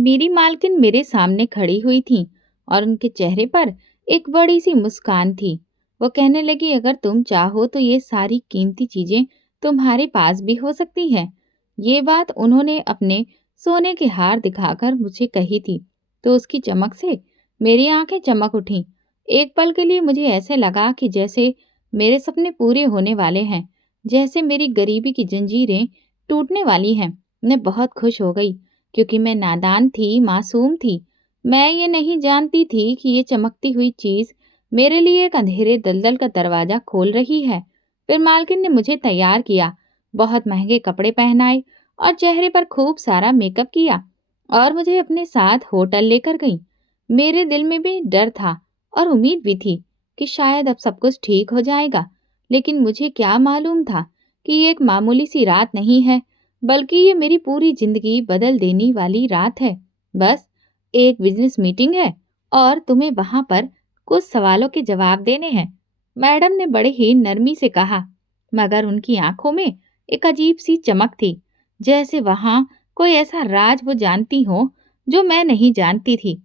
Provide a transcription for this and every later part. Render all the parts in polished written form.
मेरी मालकिन मेरे सामने खड़ी हुई थी और उनके चेहरे पर एक बड़ी सी मुस्कान थी। वो कहने लगी, अगर तुम चाहो तो ये सारी कीमती चीजें तुम्हारे पास भी हो सकती हैं। ये बात उन्होंने अपने सोने के हार दिखाकर मुझे कही थी। तो उसकी चमक से मेरी आंखें चमक उठीं। एक पल के लिए मुझे ऐसे लगा कि जैसे मेरे सपने पूरे होने वाले हैं, जैसे मेरी गरीबी की जंजीरें टूटने वाली हैं। मैं बहुत खुश हो गई क्योंकि मैं नादान थी, मासूम थी। मैं ये नहीं जानती थी कि ये चमकती हुई चीज़ मेरे लिए एक अंधेरे दलदल का दरवाज़ा खोल रही है। फिर मालकिन ने मुझे तैयार किया, बहुत महंगे कपड़े पहनाए और चेहरे पर खूब सारा मेकअप किया और मुझे अपने साथ होटल लेकर गई। मेरे दिल में भी डर था और उम्मीद भी थी कि शायद अब सब कुछ ठीक हो जाएगा। लेकिन मुझे क्या मालूम था कि ये एक मामूली सी रात नहीं है, बल्कि ये मेरी पूरी जिंदगी बदल देने वाली रात है। बस एक बिजनेस मीटिंग है और तुम्हें वहां पर कुछ सवालों के जवाब देने हैं, मैडम ने बड़े ही नरमी से कहा। मगर उनकी आंखों में एक अजीब सी चमक थी, जैसे वहां कोई ऐसा राज वो जानती हो जो मैं नहीं जानती थी।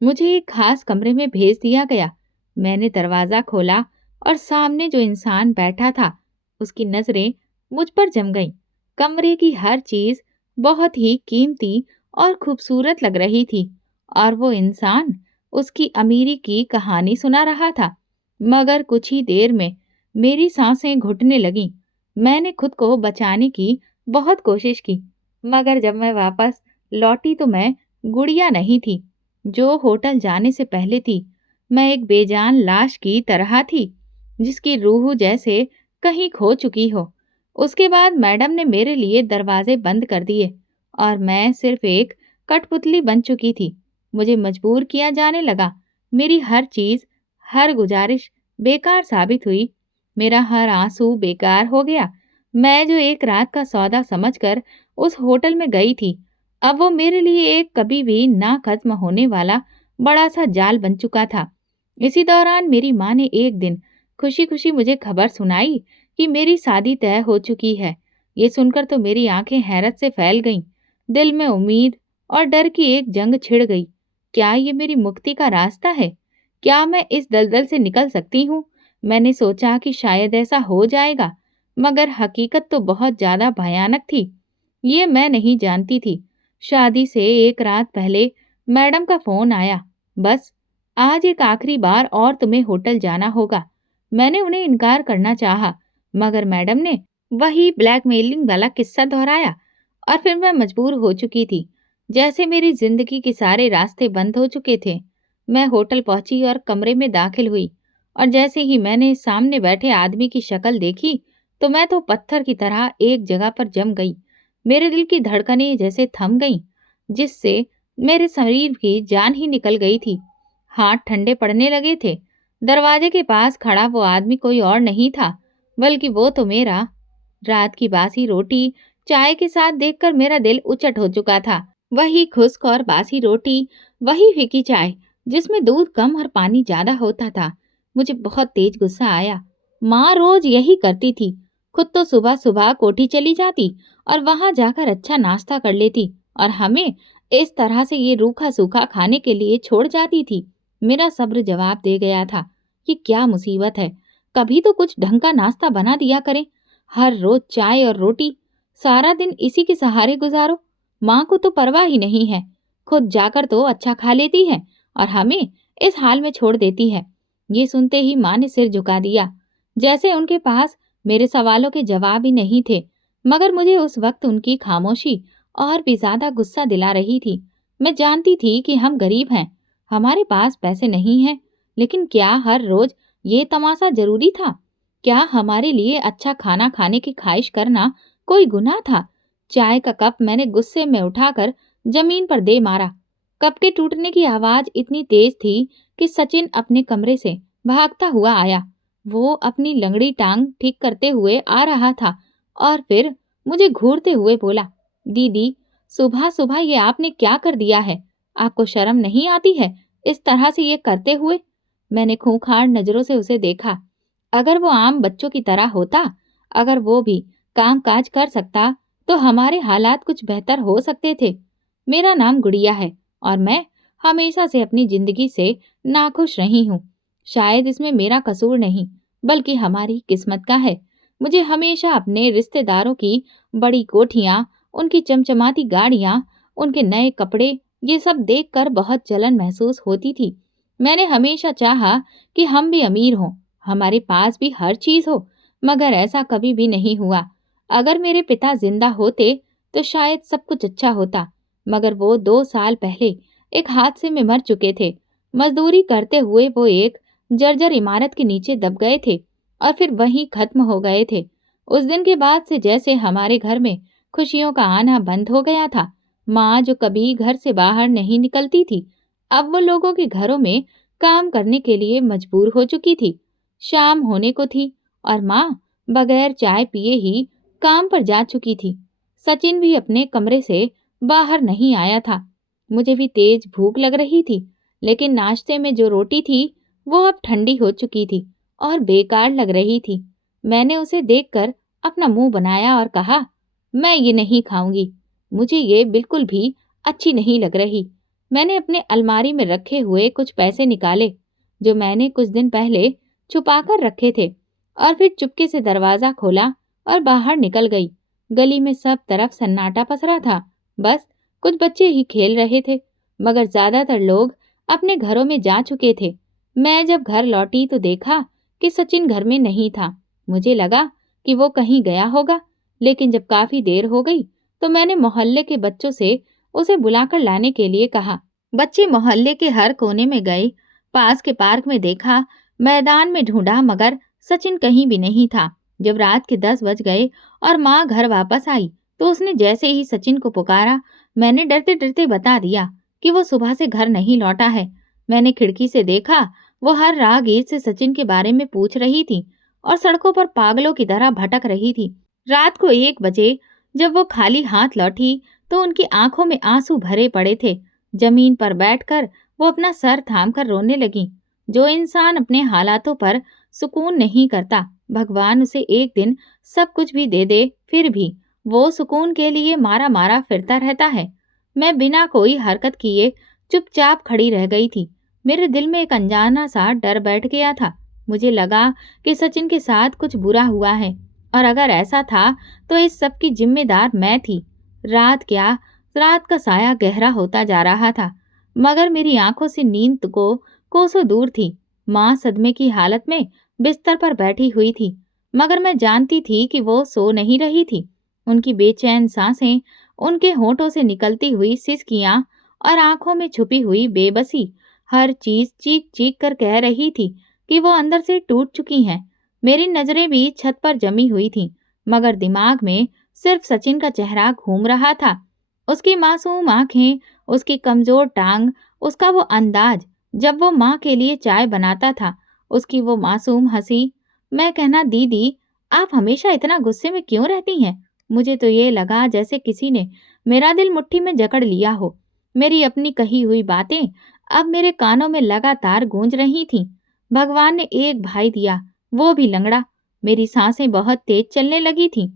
मुझे एक खास कमरे में भेज दिया गया। मैंने दरवाजा खोला और सामने जो इंसान बैठा था, उसकी नजरें मुझ पर जम गईं। कमरे की हर चीज बहुत ही कीमती और खूबसूरत लग रही थी और वो इंसान उसकी अमीरी की कहानी सुना रहा था। मगर कुछ ही देर में मेरी सांसें घुटने लगीं। मैंने खुद को बचाने की बहुत कोशिश की, मगर जब मैं वापस लौटी तो मैं गुड़िया नहीं थी जो होटल जाने से पहले थी। मैं एक बेजान लाश की तरह थी, जिसकी रूह जैसे कहीं खो चुकी हो। उसके बाद मैडम ने मेरे लिए दरवाजे बंद कर दिए और मैं सिर्फ एक कठपुतली बन चुकी थी। मुझे मजबूर किया जाने लगा। मेरी हर चीज, हर गुजारिश बेकार साबित हुई। मेरा हर आंसू बेकार हो गया। मैं जो एक रात का सौदा समझकर उस होटल में गई थी, अब वो मेरे लिए एक कभी भी ना खत्म होने वाला बड़ा सा जाल बन चुका था। इसी दौरान मेरी माँ ने एक दिन खुशी खुशी मुझे खबर सुनाई कि मेरी शादी तय हो चुकी है। ये सुनकर तो मेरी आंखें हैरत से फैल गईं। दिल में उम्मीद और डर की एक जंग छिड़ गई। क्या ये मेरी मुक्ति का रास्ता है? क्या मैं इस दलदल से निकल सकती हूँ? मैंने सोचा कि शायद ऐसा हो जाएगा, मगर हकीकत तो बहुत ज्यादा भयानक थी। ये मैं नहीं जानती थी। शादी से एक रात पहले मैडम का फोन आया, बस आज एक आखिरी बार और तुम्हें होटल जाना होगा। मैंने उन्हें इनकार करना चाहा, मगर मैडम ने वही ब्लैकमेलिंग वाला किस्सा दोहराया और फिर मैं मजबूर हो चुकी थी, जैसे मेरी जिंदगी के सारे रास्ते बंद हो चुके थे। मैं होटल पहुंची और कमरे में दाखिल हुई और जैसे ही मैंने सामने बैठे आदमी की शक्ल देखी, तो मैं तो पत्थर की तरह एक जगह पर जम गई। मेरे दिल की धड़कनें जैसे थम गईं, जिससे मेरे शरीर की जान ही निकल गई थी। हाथ ठंडे पड़ने लगे थे। दरवाजे के पास खड़ा वो आदमी कोई और नहीं था, बल्कि वो तो मेरा रात की बासी रोटी चाय के साथ देखकर मेरा दिल उचट हो चुका था। वही खुश्क और बासी रोटी, वही फीकी चाय जिसमें दूध कम और पानी ज्यादा होता था। मुझे बहुत तेज गुस्सा आया। माँ रोज यही करती थी। खुद तो सुबह सुबह कोठी चली जाती और वहां जाकर अच्छा नाश्ता कर लेती और हमें इस तरह से ये रूखा सूखा खाने के लिए छोड़ जाती थी। मेरा सब्र जवाब दे गया था, ये क्या मुसीबत है, कभी तो कुछ ढंग का नाश्ता बना दिया करें। हर रोज चाय और रोटी, सारा दिन इसी के सहारे गुजारो। माँ को तो परवाह ही नहीं है, खुद जाकर तो अच्छा खा लेती है और हमें इस हाल में छोड़ देती है। ये सुनते ही माँ ने सिर झुका दिया, जैसे उनके पास मेरे सवालों के जवाब ही नहीं थे। मगर मुझे उस वक्त उनकी खामोशी और भी ज्यादा गुस्सा दिला रही थी। मैं जानती थी कि हम गरीब हैं, हमारे पास पैसे नहीं हैं, लेकिन क्या हर रोज ये तमाशा जरूरी था? क्या हमारे लिए अच्छा खाना खाने की ख्वाहिश करना कोई गुनाह था? चाय का कप मैंने गुस्से में उठाकर जमीन पर दे मारा। कप के टूटने की आवाज इतनी तेज थी कि सचिन अपने कमरे से भागता हुआ आया। वो अपनी लंगड़ी टांग ठीक करते हुए आ रहा था और फिर मुझे घूरते हुए बोला, दीदी, सुबह सुबह ये आपने क्या कर दिया है? आपको शर्म नहीं आती है इस तरह से ये करते हुए? मैंने खूंखार नजरों से उसे देखा। अगर वो आम बच्चों की तरह होता, अगर वो भी काम काज कर सकता, तो हमारे हालात कुछ बेहतर हो सकते थे। मेरा नाम गुड़िया है और मैं हमेशा से अपनी जिंदगी से नाखुश रही हूँ। शायद इसमें मेरा कसूर नहीं, बल्कि हमारी किस्मत का है। मुझे हमेशा अपने रिश्तेदारों की बड़ी कोठियाँ, उनकी चमचमाती गाड़ियाँ, उनके नए कपड़े, ये सब देखकर बहुत जलन महसूस होती थी। मैंने हमेशा चाहा कि हम भी अमीर हों, हमारे पास भी हर चीज़ हो, मगर ऐसा कभी भी नहीं हुआ। अगर मेरे पिता जिंदा होते तो शायद सब कुछ अच्छा होता, मगर वो 2 साल पहले एक हादसे में मर चुके थे। मजदूरी करते हुए वो एक जर्जर इमारत के नीचे दब गए थे और फिर वहीं खत्म हो गए थे। उस दिन के बाद से जैसे हमारे घर में खुशियों का आना बंद हो गया था। माँ जो कभी घर से बाहर नहीं निकलती थी, अब वो लोगों के घरों में काम करने के लिए मजबूर हो चुकी थी। शाम होने को थी और माँ बगैर चाय पिए ही काम पर जा चुकी थी। सचिन भी अपने कमरे से बाहर नहीं आया था। मुझे भी तेज भूख लग रही थी, लेकिन नाश्ते में जो रोटी थी वो अब ठंडी हो चुकी थी और बेकार लग रही थी। मैंने उसे देखकर अपना मुंह बनाया और कहा, मैं ये नहीं खाऊंगी। मुझे ये बिल्कुल भी अच्छी नहीं लग रही। मैंने अपने अलमारी में रखे हुए कुछ पैसे निकाले जो मैंने कुछ दिन पहले छुपाकर रखे थे, और फिर चुपके से दरवाजा खोला और बाहर निकल गई। गली में सब तरफ सन्नाटा पसरा था। बस कुछ बच्चे ही खेल रहे थे, मगर ज्यादातर लोग अपने घरों में जा चुके थे। मैं जब घर लौटी तो देखा कि सचिन घर में नहीं था। मुझे लगा कि वो कहीं गया होगा, लेकिन जब काफी देर हो गई तो मैंने मोहल्ले के बच्चों से उसे बुलाकर लाने के लिए कहा। बच्चे मोहल्ले के हर कोने में गए, पास के पार्क में देखा, मैदान में ढूंढा, मगर सचिन कहीं भी नहीं था। जब रात के 10 बज गए और माँ घर वापस आई तो उसने जैसे ही सचिन को पुकारा, मैंने डरते डरते बता दिया कि वो सुबह से घर नहीं लौटा है। मैंने खिड़की से देखा, वो हर राहगीर से सचिन के बारे में पूछ रही थी और सड़कों पर पागलों की तरह भटक रही थी। रात को 1 बजे जब वो खाली हाथ लौटी तो उनकी आंखों में आंसू भरे पड़े थे। जमीन पर बैठकर वो अपना सर थामकर रोने लगी। जो इंसान अपने हालातों पर सुकून नहीं करता, भगवान उसे एक दिन सब कुछ भी दे दे, फिर भी वो सुकून के लिए मारा मारा फिरता रहता है। मैं बिना कोई हरकत किए चुपचाप खड़ी रह गई थी। मेरे दिल में एक अनजाना सा डर बैठ गया था। मुझे लगा कि सचिन के साथ कुछ बुरा हुआ है, और अगर ऐसा था तो इस सब की जिम्मेदार मैं थी। रात क्या, रात का साया गहरा होता जा रहा था, मगर मेरी आंखों से नींद को कोसों दूर थी। माँ सदमे की हालत में बिस्तर पर बैठी हुई थी, मगर मैं जानती थी कि वो सो नहीं रही थी। उनकी बेचैन सांसें, उनके होठों से निकलती हुई सिसकियां और आंखों में छुपी हुई बेबसी, हर चीज चीख चीख कर कह रही थी कि वो अंदर से टूट चुकी हैं। मेरी नजरें भी छत पर जमी हुई थीं, मगर दिमाग में सिर्फ सचिन का चेहरा घूम रहा था। उसकी मासूम आंखें, उसकी कमजोर टांग, उसका वो अंदाज जब वो माँ के लिए चाय बनाता था, उसकी वो मासूम हंसी। मैं कहना, दीदी आप हमेशा इतना गुस्से में क्यों रहती हैं? मुझे तो ये लगा जैसे किसी ने मेरा दिल मुट्ठी में जकड़ लिया हो। मेरी अपनी कही हुई बातें अब मेरे कानों में लगातार गूंज रही थीं। भगवान ने एक भाई दिया, वो भी लंगड़ा। मेरी सांसें बहुत तेज चलने लगी थीं।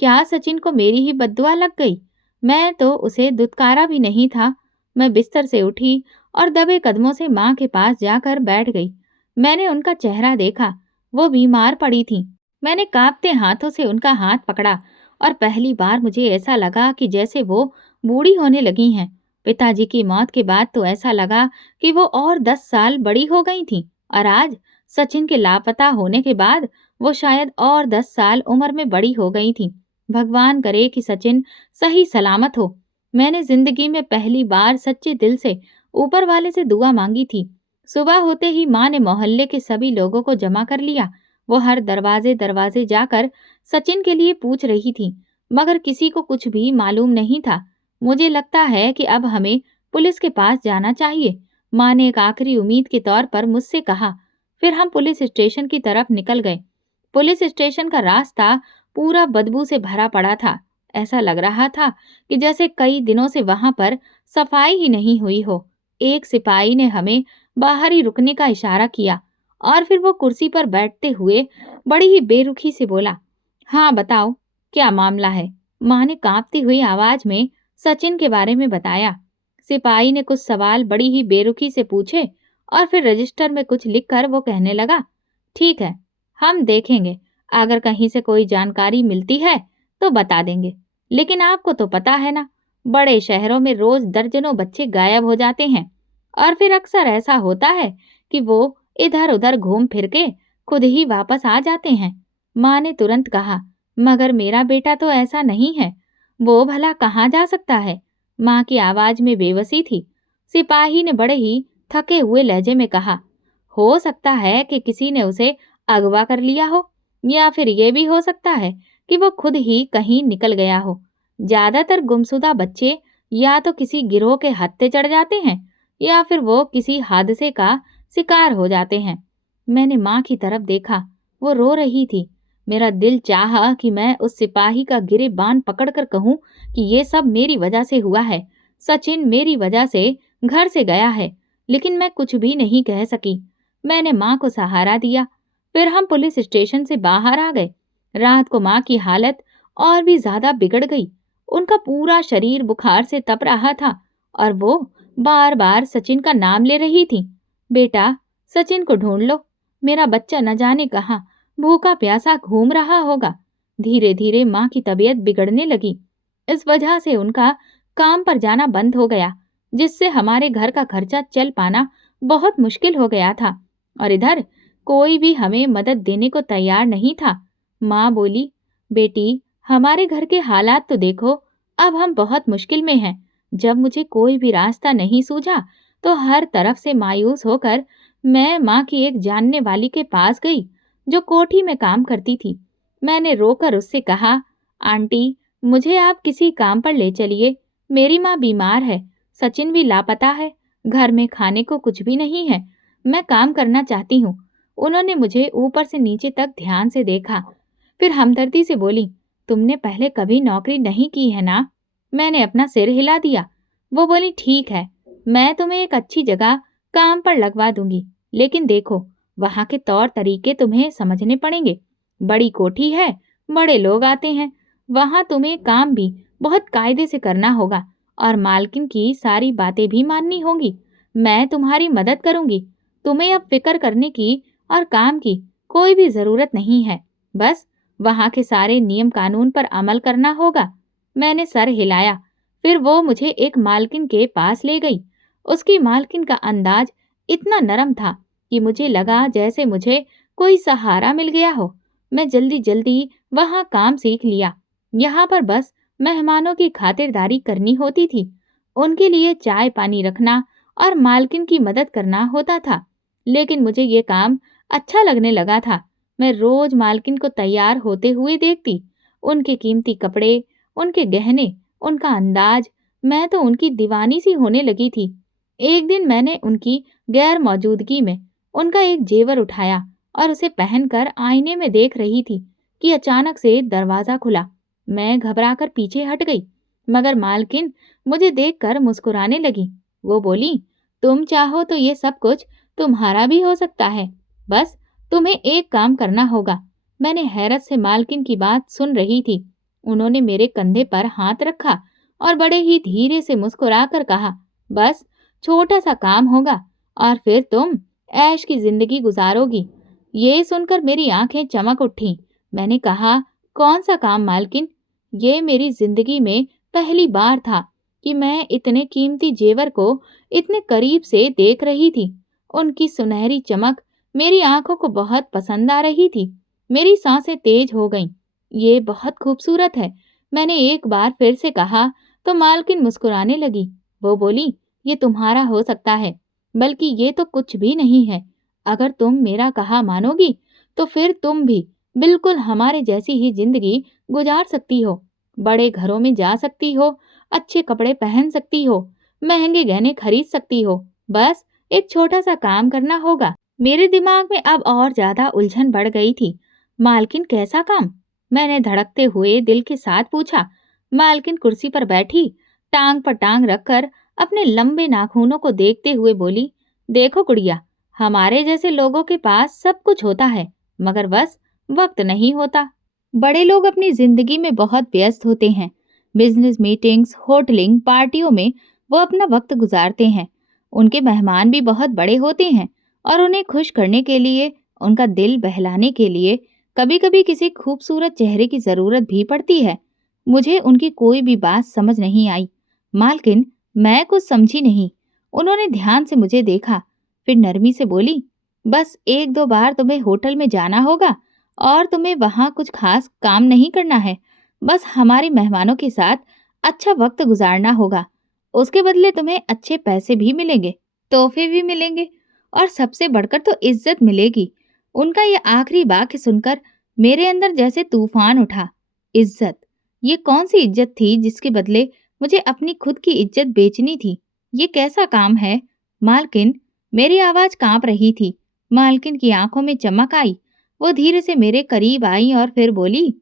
क्या सचिन को मेरी ही बद्दुआ लग गई? मैं तो उसे दुत्कारा भी नहीं था। मैं बिस्तर से उठी और दबे कदमों से माँ के पास जाकर बैठ गई। मैंने उनका चेहरा देखा, वो बीमार पड़ी थीं। मैंने कांपते हाथों से उनका हाथ पकड़ा और पहली बार मुझे ऐसा लगा कि जैसे वो बूढ़ी होने लगी हैं। पिताजी की मौत के बाद तो ऐसा लगा कि वो और 10 साल बड़ी हो गई थीं, और आज सचिन के लापता होने के बाद वो शायद और 10 साल उम्र में बड़ी हो गई थीं। भगवान करे कि सचिन सही सलामत हो। मैंने जिंदगी में पहली बार सच्चे दिल से ऊपर वाले से दुआ मांगी थी। सुबह होते ही माँ ने मोहल्ले के सभी लोगों को जमा कर लिया। वो हर दरवाजे दरवाजे जाकर सचिन के लिए पूछ रही थी, मगर किसी को कुछ भी मालूम नहीं था। मुझे लगता है कि अब हमें पुलिस के पास जाना चाहिए, माँ ने एक आखिरी उम्मीद के तौर पर मुझसे कहा। फिर हम पुलिस स्टेशन की तरफ निकल गए। पुलिस स्टेशन का रास्ता पूरा बदबू से भरा पड़ा था। ऐसा लग रहा था कि जैसे कई दिनों से वहां पर सफाई ही नहीं हुई हो। एक सिपाही ने हमें बाहर ही रुकने का इशारा किया और फिर वो कुर्सी पर बैठते हुए बड़ी ही बेरुखी से बोला, हाँ बताओ, क्या मामला है? माँ ने कांपती हुई आवाज में सचिन के बारे में बताया। सिपाही ने कुछ सवाल बड़ी ही बेरुखी से पूछे और फिर रजिस्टर में कुछ लिखकर वो कहने लगा, ठीक है, हम देखेंगे, अगर कहीं से कोई जानकारी मिलती है तो बता देंगे। लेकिन आपको तो पता है ना, बड़े शहरों में रोज दर्जनों बच्चे गायब हो जाते हैं और फिर अक्सर ऐसा होता है कि वो इधर उधर घूम फिर के खुद ही वापस आ जाते हैं। माँ ने तुरंत कहा, मगर मेरा बेटा तो ऐसा नहीं है, वो भला कहाँ जा सकता है? माँ की आवाज में बेबसी थी। सिपाही ने बड़े ही थके हुए लहजे में कहा, हो सकता है कि किसी ने उसे अगवा कर लिया हो, या फिर ये भी हो सकता है कि वो खुद ही कहीं निकल गया हो। ज्यादातर गुमशुदा बच्चे या तो किसी गिरोह के हत्थे चढ़ जाते हैं या फिर वो किसी हादसे का शिकार हो जाते हैं। मैंने माँ की तरफ देखा, वो रो रही थी। मेरा दिल चाहा कि मैं उस सिपाही का गिरेबान पकड़कर कहूँ कि ये सब मेरी वजह से हुआ है, सचिन मेरी वजह से घर से गया है, लेकिन मैं कुछ भी नहीं कह सकी। मैंने माँ को सहारा दिया। फिर हम पुलिस स्टेशन से बाहर आ गए। रात को माँ की हालत और भी ज्यादा बिगड़ गई। उनका पूरा शरीर बुखार से तप रहा था और वो बार बार सचिन का नाम ले रही थी। बेटा, सचिन को ढूंढ लो, मेरा बच्चा न जाने कहाँ भूखा प्यासा घूम रहा होगा। धीरे धीरे माँ की तबीयत बिगड़ने लगी। इस वजह से उनका काम पर जाना बंद हो गया, जिससे हमारे घर का खर्चा चल पाना बहुत मुश्किल हो गया था। और इधर कोई भी हमें मदद देने को तैयार नहीं था। माँ बोली, बेटी, हमारे घर के हालात तो देखो, अब हम बहुत मुश्किल में हैं। जब मुझे कोई भी रास्ता नहीं सूझा तो हर तरफ से मायूस होकर मैं माँ की एक जानने वाली के पास गई, जो कोठी में काम करती थी। मैंने रोकर उससे कहा, आंटी, मुझे आप किसी काम पर ले चलिए, मेरी माँ बीमार है, सचिन भी लापता है, घर में खाने को कुछ भी नहीं है, मैं काम करना चाहती हूँ। उन्होंने मुझे ऊपर से नीचे तक ध्यान से देखा, फिर हमदर्दी से बोली, तुमने पहले कभी नौकरी नहीं की है ना? मैंने अपना सिर हिला दिया। वो बोली, ठीक है, मैं तुम्हें एक अच्छी जगह काम पर लगवा दूंगी, लेकिन देखो, वहाँ के तौर तरीके तुम्हें समझने पड़ेंगे। बड़ी कोठी है, बड़े लोग आते हैं, वहाँ तुम्हें काम भी बहुत कायदे से करना होगा और मालकिन की सारी बातें भी माननी होगी। मैं तुम्हारी मदद करूंगी। तुम्हें अब फिक्र करने की और काम की कोई भी जरूरत नहीं है। बस वहाँ के सारे नियम कानून पर अमल करना होगा। मैंने सर हिलाया। फिर वो मुझे एक मालकिन के पास ले गई। उसकी मालकिन का अंदाज इतना नरम था कि मुझे लगा जैसे मुझे कोई सहारा मिल गया हो। मैं जल्दी जल्दी वहाँ काम सीख लिया। यहाँ पर बस मेहमानों की खातिरदारी करनी होती थी, उनके लिए चाय पानी रखना और मालकिन की मदद करना होता था। लेकिन मुझे ये काम अच्छा लगने लगा था। मैं रोज मालकिन को तैयार होते हुए देखती, उनके कीमती कपड़े, उनके गहने, उनका अंदाज, मैं तो उनकी दीवानी सी होने लगी थी। एक दिन मैंने उनकी गैर मौजूदगी में उनका एक जेवर उठाया और उसे पहनकर आईने में देख रही थी कि अचानक से दरवाजा खुला। मैं घबराकर पीछे हट गई, मगर मालकिन मुझे देखकर मुस्कुराने लगी। वो बोली, तुम चाहो तो ये सब कुछ तुम्हारा भी हो सकता है, बस तुम्हें एक काम करना होगा। मैंने हैरत से मालकिन की बात सुन रही थी। उन्होंने मेरे कंधे पर हाथ रखा और बड़े ही धीरे से मुस्कुराकर कहा, बस छोटा सा काम होगा और फिर तुम ऐश की जिंदगी गुजारोगी। ये सुनकर मेरी आंखें चमक उठी। मैंने कहा, कौन सा काम मालकिन? ये मेरी जिंदगी में पहली बार था कि मैं इतने कीमती जेवर को इतने करीब से देख रही थी। उनकी सुनहरी चमक मेरी आंखों को बहुत पसंद आ रही थी। मेरी सांसें तेज हो गईं। ये बहुत खूबसूरत है, मैंने एक बार फिर से कहा तो मालकिन मुस्कुराने लगी। वो बोली, ये तुम्हारा हो सकता है, बल्कि ये तो कुछ भी नहीं है। अगर तुम मेरा कहा मानोगी तो फिर तुम भी बिल्कुल हमारे जैसी ही जिंदगी गुजार सकती हो। बड़े घरों में जा सकती हो, अच्छे कपड़े पहन सकती हो, महंगे गहने खरीद सकती हो। बस एक छोटा सा काम करना होगा। मेरे दिमाग में अब और ज्यादा उलझन बढ़ गई थी। मालकिन कैसा काम? मैंने धड़कते हुए दिल के साथ पूछा। मालकिन कुर्सी पर बैठी, टांग पर टांग रखकर अपने लंबे नाखूनों को देखते हुए बोली, देखो गुड़िया, हमारे जैसे लोगों के पास सब कुछ होता है, मगर बस वक्त नहीं होता। बड़े लोग अपनी जिंदगी में बहुत व्यस्त होते हैं, बिजनेस मीटिंग्स, होटलिंग, पार्टियों में वो अपना वक्त गुजारते हैं। उनके मेहमान भी बहुत बड़े होते हैं और उन्हें खुश करने के लिए, उनका दिल बहलाने के लिए कभी-कभी किसी खूबसूरत चेहरे की जरूरत भी पड़ती है। मुझे उनकी कोई भी बात समझ नहीं आई। मालकिन, मैं कुछ समझी नहीं। उन्होंने ध्यान से मुझे देखा, फिर नरमी से बोली, बस एक दो बार तुम्हें होटल में जाना होगा और तुम्हें वहां कुछ खास काम नहीं करना है। बस हमारे मेहमानों के साथ अच्छा वक्त गुजारना होगा। उसके बदले तुम्हें अच्छे पैसे भी मिलेंगे, तोहफे भी मिलेंगे और सबसे बढ़कर तो इज्जत मिलेगी। उनका ये आखिरी वाक्य सुनकर मेरे अंदर जैसे तूफान उठा। इज्जत? ये कौन सी इज्जत थी जिसके बदले मुझे अपनी खुद की इज्जत बेचनी थी? ये कैसा काम है? मालकिन, मेरी आवाज कांप रही थी। मालकिन की आंखों में चमक आई। वो धीरे से मेरे करीब आई और फिर बोली,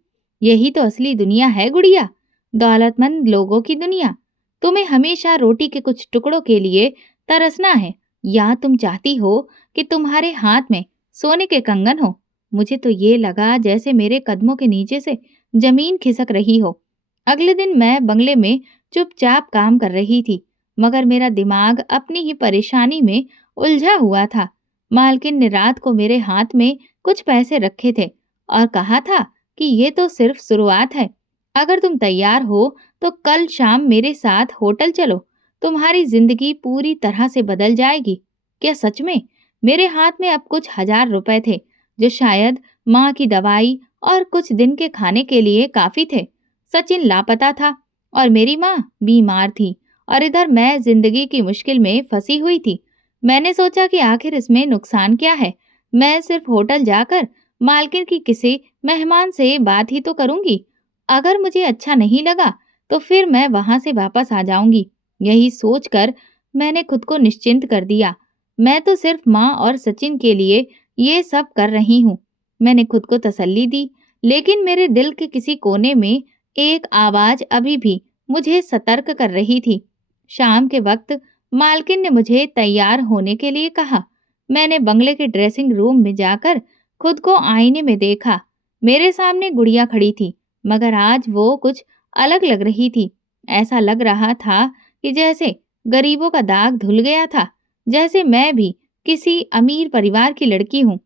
यही तो असली दुनिया है गुड़िया, दौलतमंद लोगों की दुनिया। तुम्हें हमेशा रोटी के कुछ टुकड़ों के लिए तरसना है, या तुम चाहती हो कि तुम्हारे हाथ में सोने के कंगन हो? मुझे तो ये लगा जैसे मेरे कदमों के नीचे से जमीन खिसक रही हो। अगले दिन मैं बंगले में चुपचाप काम कर रही थी, मगर मेरा दिमाग अपनी ही परेशानी में उलझा हुआ था। मालकिन ने रात को मेरे हाथ में कुछ पैसे रखे थे और कहा था कि ये तो सिर्फ शुरुआत है। अगर तुम तैयार हो तो कल शाम मेरे साथ होटल चलो, तुम्हारी जिंदगी पूरी तरह से बदल जाएगी। क्या सच में? मेरे हाथ में अब कुछ 1,000 रुपए थे, जो शायद माँ की दवाई और कुछ दिन के खाने के लिए काफी थे। सचिन लापता था और मेरी माँ बीमार थी और इधर मैं जिंदगी की मुश्किल में फंसी हुई थी। मैंने सोचा कि आखिर इसमें नुकसान क्या है? मैं सिर्फ होटल जाकर मालकिन की किसी मेहमान से बात ही तो करूंगी। अगर मुझे अच्छा नहीं लगा तो फिर मैं वहां से वापस आ जाऊंगी। यही सोचकर मैंने खुद को निश्चिंत कर दिया। मैं तो सिर्फ माँ और सचिन के लिए ये सब कर रही हूँ। मैंने खुद को तसल्ली दी, लेकिन मेरे दिल के किसी कोने में एक आवाज अभी भी मुझे सतर्क कर रही थी। शाम के वक्त मालकिन ने मुझे तैयार होने के लिए कहा। मैंने बंगले के ड्रेसिंग रूम में जाकर खुद को आईने में देखा। मेरे सामने गुड़िया खड़ी थी, मगर आज वो कुछ अलग लग रही थी। ऐसा लग रहा था कि जैसे गरीबों का दाग धुल गया था, जैसे मैं भी किसी अमीर परिवार की लड़की हूँ।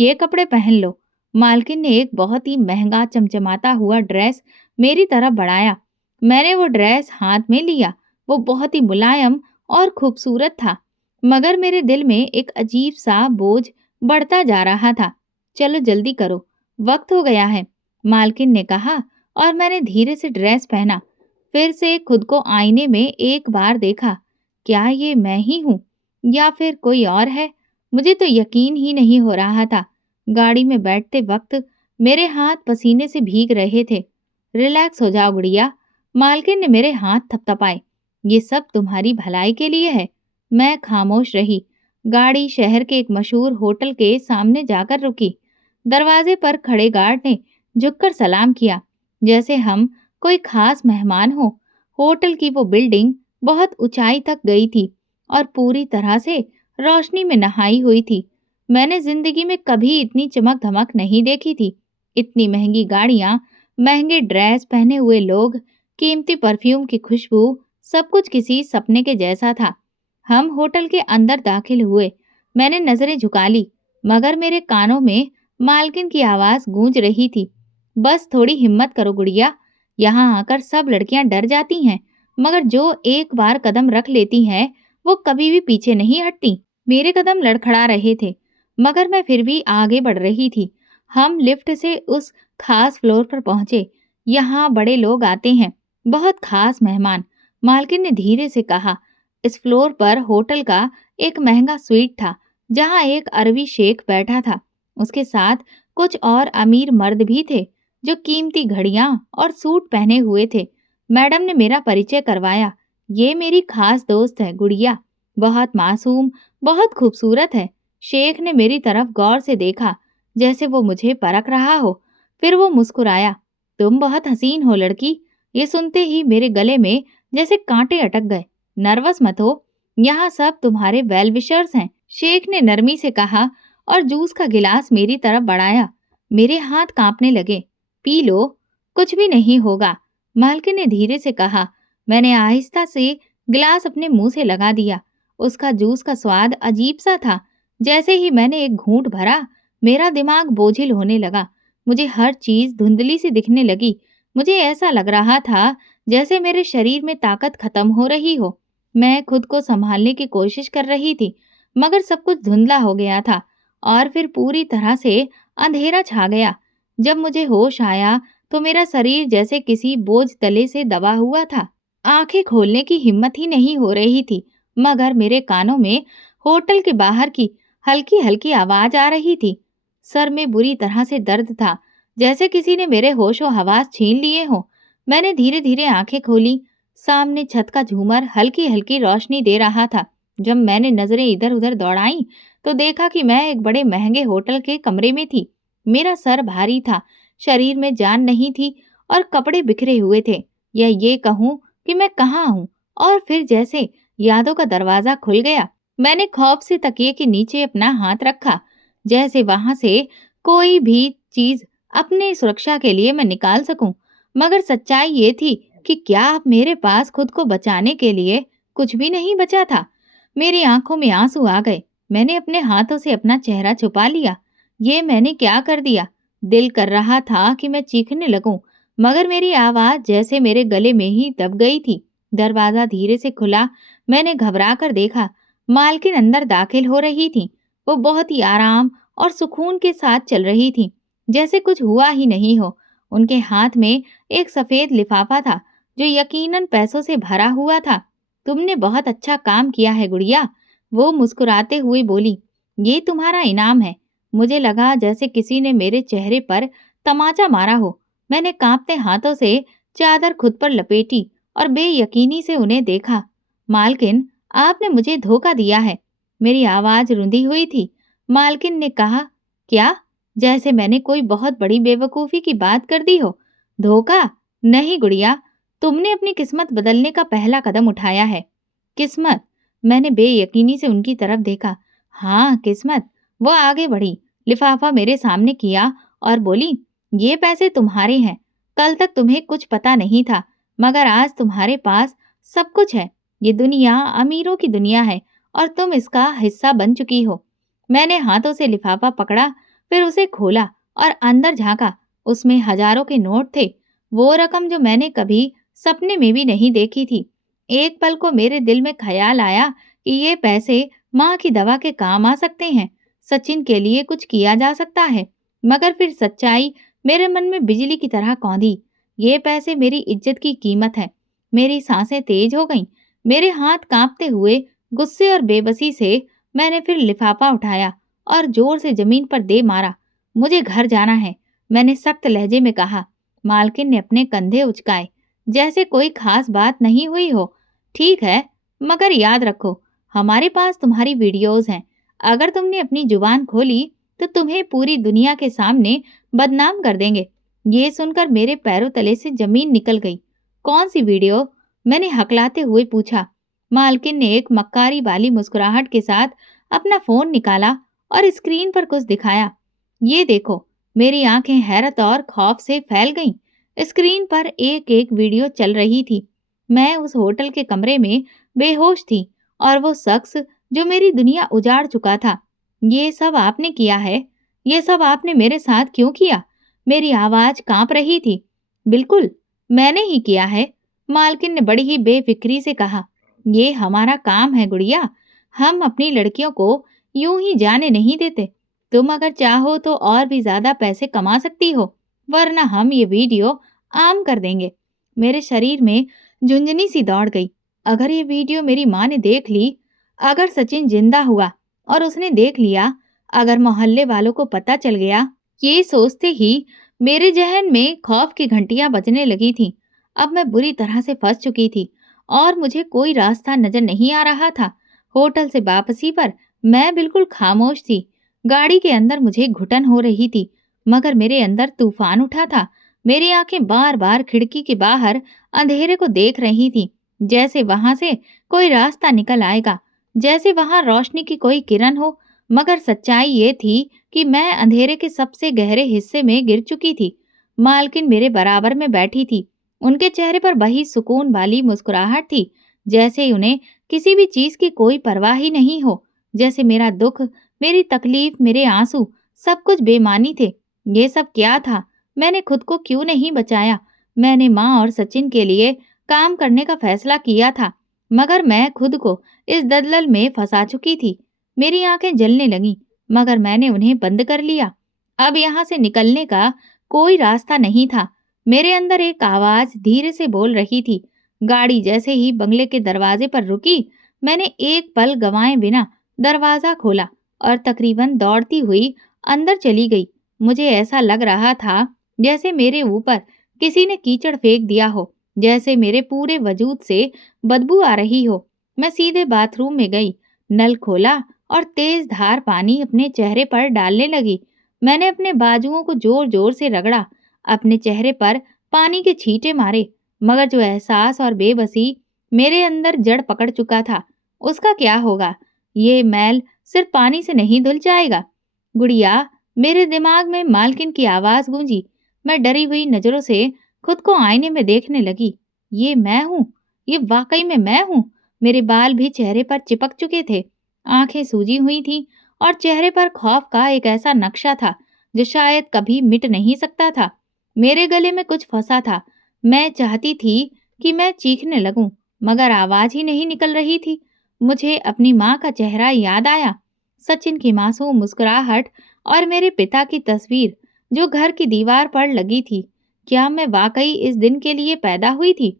ये कपड़े पहन लो। मालकिन ने एक बहुत ही महंगा चमचमाता हुआ ड्रेस मेरी तरफ बढ़ाया। मैंने वो ड्रेस हाथ में लिया। वो बहुत ही मुलायम और खूबसूरत था, मगर मेरे दिल में एक अजीब सा बोझ बढ़ता जा रहा था। चलो जल्दी करो, वक्त हो गया है, मालकिन ने कहा और मैंने धीरे से ड्रेस पहना। फिर से खुद को आईने में एक बार देखा। क्या ये मैं ही हूँ या फिर कोई और है? मुझे तो यकीन ही नहीं हो रहा था। गाड़ी में बैठते वक्त मेरे हाथ पसीने से भीग रहे थे। रिलैक्स हो जाओ गुड़िया, मालकिन ने मेरे हाथ थपथपाए। ये सब तुम्हारी भलाई के लिए है। मैं खामोश रही। गाड़ी शहर के एक मशहूर होटल के सामने जाकर रुकी। दरवाजे पर खड़े गार्ड ने झुककर सलाम किया, जैसे हम कोई खास मेहमान हो। होटल की वो बिल्डिंग बहुत ऊंचाई तक गई थी और पूरी तरह से रोशनी में नहाई हुई थी। मैंने जिंदगी में कभी इतनी चमक धमक नहीं देखी थी। इतनी महंगी गाड़ियां, महंगे ड्रेस पहने हुए लोग, कीमती परफ्यूम की खुशबू, सब कुछ किसी सपने के जैसा था। हम होटल के अंदर दाखिल हुए। मैंने नजरें झुका ली, मगर मेरे कानों में मालकिन की आवाज गूंज रही थी। बस थोड़ी हिम्मत करो गुड़िया, यहाँ आकर सब लड़कियां डर जाती हैं, मगर जो एक बार कदम रख लेती हैं, वो कभी भी पीछे नहीं हटती। मेरे कदम लड़खड़ा रहे थे, मगर मैं फिर भी आगे बढ़ रही थी। हम लिफ्ट से उस खास फ्लोर पर पहुंचे। यहाँ बड़े लोग आते हैं, बहुत खास मेहमान, मालकिन ने धीरे से कहा। इस फ्लोर पर होटल का एक महंगा स्वीट था, जहाँ एक अरबी शेख बैठा था। उसके साथ कुछ और अमीर मर्द भी थे, जो कीमती घड़ियां और सूट पहने हुए थे। मैडम ने मेरा परिचय करवाया। ये मेरी खास दोस्त है गुड़िया, बहुत मासूम, बहुत खूबसूरत है। शेख ने मेरी तरफ गौर से देखा, जैसे वो मुझे परख रहा हो। फिर वो मुस्कुराया। तुम बहुत हसीन हो लड़की। ये सुनते ही मेरे गले में जैसे कांटे अटक गए। नर्वस मत हो, यहाँ सब तुम्हारे वेल विशर्स हैं, शेख ने नरमी से कहा और जूस का गिलास मेरी तरफ बढ़ाया। मेरे हाथ कांपने लगे। पी लो, कुछ भी नहीं होगा। मालकिन ने धीरे से कहा। मैंने आहिस्ता से गिलास अपने मुंह से लगा दिया। उसका जूस का स्वाद अजीब सा था। जैसे ही मैंने एक घूंट भरा, मेरा दिमाग बोझिल होने लगा। मुझे हर चीज धुंधली सी दिखने लगी। मुझे ऐसा लग रहा था जैसे मेरे शरीर में ताकत खत्म हो रही हो। मैं खुद को संभालने की कोशिश कर रही थी, मगर सब कुछ धुंधला हो गया था और फिर पूरी तरह से अंधेरा छा गया। जब मुझे होश आया तो मेरा शरीर जैसे किसी बोझ तले से दबा हुआ था। आंखें खोलने की हिम्मत ही नहीं हो रही थी, मगर मेरे कानों में होटल के बाहर की हल्की हल्की आवाज आ रही थी। सर में बुरी तरह से दर्द था, जैसे किसी ने मेरे होशो हवास छीन लिए हो। मैंने धीरे धीरे आंखें खोली। सामने छत का झूमर हल्की हल्की रोशनी दे रहा था। जब मैंने नजरें इधर उधर दौड़ाई तो देखा कि मैं एक बड़े महंगे होटल के कमरे में थी। मेरा सर भारी था, शरीर में जान नहीं थी और कपड़े बिखरे हुए थे। या ये कहूं कि मैं कहाँ हूँ। और फिर जैसे यादों का दरवाजा खुल गया, मैंने खौफ से तकिए के नीचे अपना हाथ रखा, जैसे वहां से कोई भी चीज अपने सुरक्षा के लिए मैं निकाल सकूं। मगर सच्चाई ये थी कि क्या अब मेरे पास खुद को बचाने के लिए कुछ भी नहीं बचा था। मेरी आंखों में आंसू आ गए। मैंने अपने हाथों से अपना चेहरा छुपा लिया। ये मैंने क्या कर दिया? दिल कर रहा था कि मैं चीखने लगूं, मगर मेरी आवाज जैसे मेरे गले में ही दब गई थी। दरवाजा धीरे से खुला। मैंने घबरा कर देखा। मालकिन अंदर दाखिल हो रही थी। वो बहुत ही आराम और सुकून के साथ चल रही थी, जैसे कुछ हुआ ही नहीं हो। उनके हाथ में एक सफेद लिफाफा था, जो यकीनन पैसों से भरा हुआ था। तुमने बहुत अच्छा काम किया है गुड़िया, वो मुस्कुराते हुए बोली। ये तुम्हारा इनाम है। मुझे लगा जैसे किसी ने मेरे चेहरे पर तमाचा मारा हो। मैंने कांपते हाथों से चादर खुद पर लपेटी और बेयकीनी से उन्हें देखा। मालकिन, आपने मुझे धोखा दिया है। मेरी आवाज रुंधी हुई थी। मालकिन ने कहा, क्या? जैसे मैंने कोई बहुत बड़ी बेवकूफी की बात कर दी हो। धोखा? नहीं गुड़िया, तुमने अपनी किस्मत बदलने का पहला कदम उठाया है। किस्मत? मैंने बेयकीनी से उनकी तरफ देखा। हाँ, किस्मत। वो आगे बढ़ी, लिफाफा मेरे सामने किया और बोली, ये पैसे तुम्हारे हैं। कल तक तुम्हें कुछ पता नहीं था, मगर आज तुम्हारे पास सब कुछ है। ये दुनिया अमीरों की दुनिया है और तुम इसका हिस्सा बन चुकी हो। मैंने हाथों से लिफाफा पकड़ा, फिर उसे खोला और अंदर झांका। उसमें हजारों के नोट थे, वो रकम जो मैंने कभी सपने में भी नहीं देखी थी। एक पल को मेरे दिल में ख्याल आया कि ये पैसे माँ की दवा के काम आ सकते हैं, सचिन के लिए कुछ किया जा सकता है। मगर फिर सच्चाई मेरे मन में बिजली की तरह कौंधी। ये पैसे मेरी इज्जत की कीमत है। मेरी सांसें तेज हो गईं। मेरे हाथ कांपते हुए गुस्से और बेबसी से मैंने फिर लिफाफा उठाया और जोर से जमीन पर दे मारा। मुझे घर जाना है, मैंने सख्त लहजे में कहा। मालकिन ने अपने कंधे उचकाए, जैसे कोई खास बात नहीं हुई हो। ठीक है, मगर याद रखो, हमारे पास तुम्हारी वीडियोस हैं। अगर तुमने अपनी जुबान खोली तो तुम्हें पूरी दुनिया के सामने बदनाम कर देंगे। ये सुनकर मेरे पैरों तले से जमीन निकल गई। कौन सी वीडियो? मैंने हकलाते हुए पूछा। मालकिन ने एक मक्कारी वाली मुस्कुराहट के साथ अपना फोन निकाला और स्क्रीन पर कुछ दिखाया। ये देखो। मेरी आंखें हैरत और खौफ से फैल गईं। स्क्रीन पर एक एक वीडियो चल रही थी। मैं उस होटल के कमरे में बेहोश थी और वो शख्स जो मेरी दुनिया उजाड़ चुका था। ये सब आपने किया है? ये सब आपने मेरे साथ क्यों किया? मेरी आवाज कांप रही थी। बिल्कुल, मैंने ही किया है, मालकिन ने बड़ी ही बेफिक्री से कहा। ये हमारा काम है गुड़िया। हम अपनी लड़कियों को यूं ही जाने नहीं देते। तुम अगर चाहो तो और भी ज्यादा पैसे कमा सकती हो, वरना हम ये वीडियो आम कर देंगे। मेरे शरीर में झुंझुनी सी दौड़ गई। अगर ये वीडियो मेरी माँ ने देख ली, अगर सचिन जिंदा हुआ और उसने देख लिया, अगर मोहल्ले वालों को पता चल गया। ये सोचते ही मेरे जहन में खौफ की घंटियां बजने लगी थीं। अब मैं बुरी तरह से फंस चुकी थी और मुझे कोई रास्ता नजर नहीं आ रहा था। होटल से वापसी पर मैं बिल्कुल खामोश थी। गाड़ी के अंदर मुझे घुटन हो रही थी, मगर मेरे अंदर तूफान उठा था। मेरी आंखें बार बार खिड़की के बाहर अंधेरे को देख रही थी, जैसे वहां से कोई रास्ता निकल आएगा, जैसे वहां रोशनी की कोई किरण हो। मगर सच्चाई ये थी कि मैं अंधेरे के सबसे गहरे हिस्से में गिर चुकी थी। मालकिन मेरे बराबर में बैठी थी। उनके चेहरे पर वही सुकून वाली मुस्कुराहट थी, जैसे उन्हें किसी भी चीज की कोई परवाह ही नहीं हो। जैसे मेरा दुख, मेरी तकलीफ, मेरे आंसू सब कुछ बेमानी थे। ये सब क्या था? मैंने खुद को क्यों नहीं बचाया? मैंने माँ और सचिन के लिए काम करने का फैसला किया था, मगर मैं खुद को इस दलदल में फंसा चुकी थी। मेरी आंखें जलने लगीं, मगर मैंने उन्हें बंद कर लिया। अब यहाँ से निकलने का कोई रास्ता नहीं था। मेरे अंदर एक आवाज धीरे से बोल रही थी। गाड़ी जैसे ही बंगले के दरवाजे पर रुकी, मैंने एक पल गंवाए बिना दरवाजा खोला और तकरीबन दौड़ती हुई अंदर चली गई। मुझे ऐसा लग रहा था जैसे मेरे ऊपर किसी ने कीचड़ फेंक दिया हो, जैसे मेरे पूरे वजूद से बदबू आ रही हो। मैं सीधे बाथरूम में गई, नल खोला और तेज धार पानी अपने चेहरे पर डालने लगी। मैंने अपने बाजुओं को जोर जोर से रगड़ा, अपने चेहरे पर पानी के छींटे मारे, मगर जो एहसास और बेबसी मेरे अंदर जड़ पकड़ चुका था, उसका क्या होगा? ये मैल सिर्फ पानी से नहीं धुल जाएगा। गुड़िया, मेरे दिमाग में मालकिन की आवाज गूंजी। मैं डरी हुई नजरों से खुद को आईने में देखने लगी। ये मैं हूँ, ये वाकई में मैं हूँ। मेरे बाल भी चेहरे पर चिपक चुके थे, आंखें सूजी हुई थीं और चेहरे पर खौफ का एक ऐसा नक्शा था जो शायद कभी मिट नहीं सकता था। मेरे गले में कुछ फंसा था। मैं चाहती थी कि मैं चीखने लगूं, मगर आवाज ही नहीं निकल रही थी। मुझे अपनी माँ का चेहरा याद आया, सचिन की मासूम मुस्कुराहट और मेरे पिता की तस्वीर जो घर की दीवार पर लगी थी। क्या मैं वाकई इस दिन के लिए पैदा हुई थी?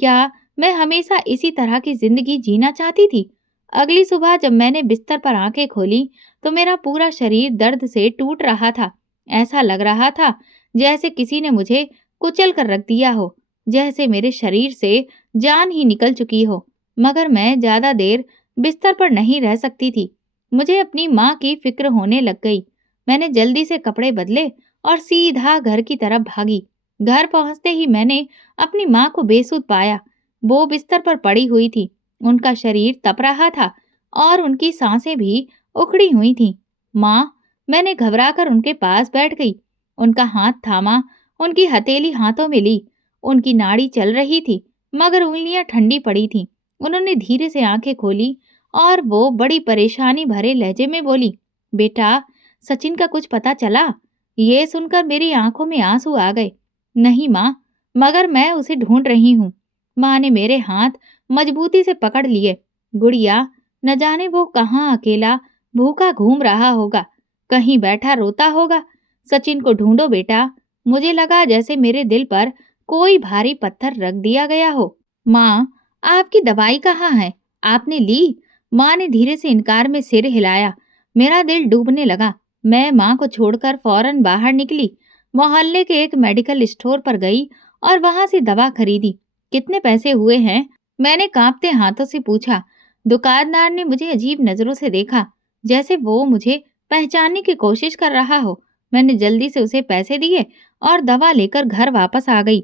क्या मैं हमेशा इसी तरह की जिंदगी जीना चाहती थी? अगली सुबह जब मैंने बिस्तर पर आंखें खोली, तो मेरा पूरा शरीर दर्द से टूट रहा था। ऐसा लग रहा था जैसे किसी ने मुझे कुचल कर रख दिया हो, जैसे मेरे शरीर से जान ही निकल चुकी हो। मगर मैं ज्यादा देर बिस्तर पर नहीं रह सकती थी। मुझे अपनी माँ की फिक्र होने लग गई। मैंने जल्दी से कपड़े बदले और सीधा घर की तरफ भागी। घर पहुंचते ही मैंने अपनी माँ को बेसुध पाया। वो बिस्तर पर पड़ी हुई थी, उनका शरीर तप रहा था और उनकी सांसें भी उखड़ी हुई थीं। माँ, मैंने घबराकर उनके पास बैठ गई, उनका हाथ थामा, उनकी हथेली हाथों में ली। उनकी नाड़ी चल रही थी, मगर उंगलियां ठंडी पड़ी थीं। उन्होंने धीरे से आंखें खोली और वो बड़ी परेशानी भरे लहजे में बोली, बेटा, सचिन का कुछ पता चला? ये सुनकर मेरी आंखों में आंसू आ गए। नहीं माँ, मगर मैं उसे ढूंढ रही हूँ। माँ ने मेरे हाथ मजबूती से पकड़ लिए। गुड़िया, न जाने वो कहाँ अकेला भूखा घूम रहा होगा, कहीं बैठा रोता होगा। सचिन को ढूंढो बेटा। मुझे लगा जैसे मेरे दिल पर कोई भारी पत्थर रख दिया गया हो। माँ, आपकी दवाई कहाँ है? आपने ली? माँ ने धीरे से इनकार में सिर हिलाया। मेरा दिल डूबने लगा। मैं माँ को छोड़कर फौरन बाहर निकली, मोहल्ले के एक मेडिकल स्टोर पर गई और वहां से दवा खरीदी। कितने पैसे हुए हैं? मैंने कांपते हाथों से पूछा। दुकानदार ने मुझे अजीब नजरों से देखा, जैसे वो मुझे पहचानने की कोशिश कर रहा हो। मैंने जल्दी से उसे पैसे दिए और दवा लेकर घर वापस आ गई।